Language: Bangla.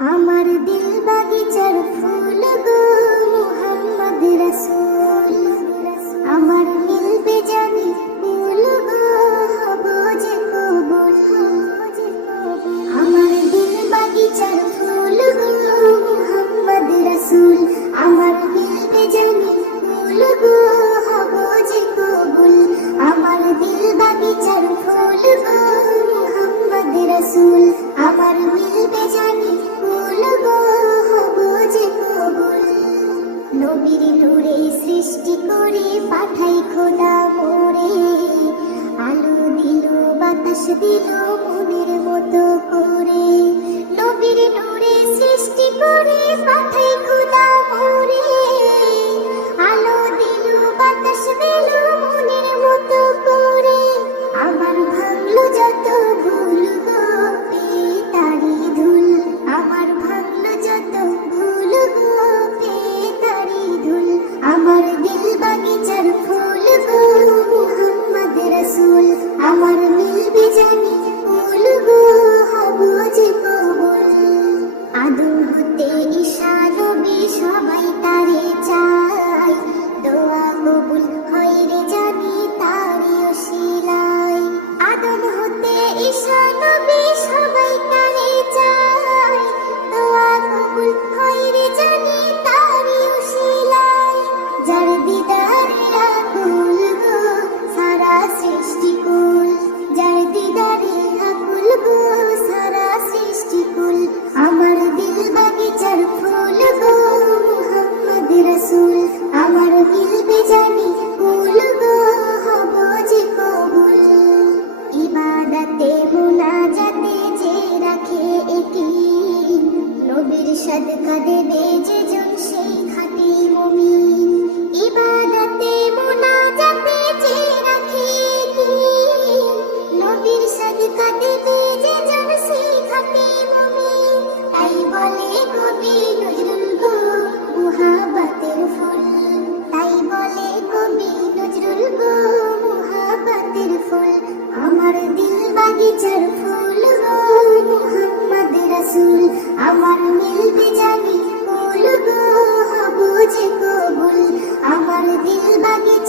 আমার দিল বাগিচার ফুল গো মুহাম্মদ রাসূল, আমার মিলবে জানি ফুল গো হব যে কবুল। আমার দিল বাগিচার ফুল গো মুহাম্মদ রাসূল, আমার মিলবে জানি ফুল গো হব যে কবুল। আমার দিল বাগিচার ফুল গো মুহাম্মদ রাসূল, আমার মিলবে জানি ফুল গো হব যে কবুল। নবীর নূরে সৃষ্টি করে পাঠাই খোদা মোরে, আলো দিল বাতাস দিল মনের মতো করে। নবীর নূরে সৃষ্টি করে পাঠাই খোদা মোরে, আলো দিল বাতাস দিল মনের মতো করে। আমার ভাঙলো যত ভুল গো পেয়ে তারি ধুল, আমার ভাঙলো যত ভুল গো পেয়ে তারি ধুল। আমার দিল বাগিচার ফুল গো মুহাম্মদ রাসূল, আমার মিলবে জানি ফুল গো হব যে কবুল। আদম হতে ঈসা নবী সবাই তারে চায়, দোয়া কবুল হয় রে জানি তারি ওসিলায়। আদম হতে ঈসা নবী সবাই তারে চায়, দোয়া কবুল হয় রে জানি তারি ওসিলায়। যার দিদারে আকুল গো সারা সৃষ্টি কুল, যার দিদারে আকুল গো সারা সৃষ্টি কুল। আমার দিল বাগিচার ফুল গো মুহাম্মদ রাসূল, আমার মিলবে জানি ফুল গো হব যে কবুল। ইবাদতে মুনাজাতে যে রাখে একিন, নবীর সাদকা দেবে যে জন সেই খাঁটি মুমিন। ইবাদতে মুনাজাতে যে রাখে একিন, নবীর সাদকা দেবে যে জন সেই খাঁটি মুমিন। তাই বলে কবি নজরুল গো মুহাব্বতের ফুল, তাই বলে কবি নজরুল গো মুহাব্বতের ফুল। আমার দিল বাগিচার ফুল গো মুহাম্মদ রাসূল, আমার মিলবে জানি ফুল গো হব যে কবুল। আমার দিল বাগিচার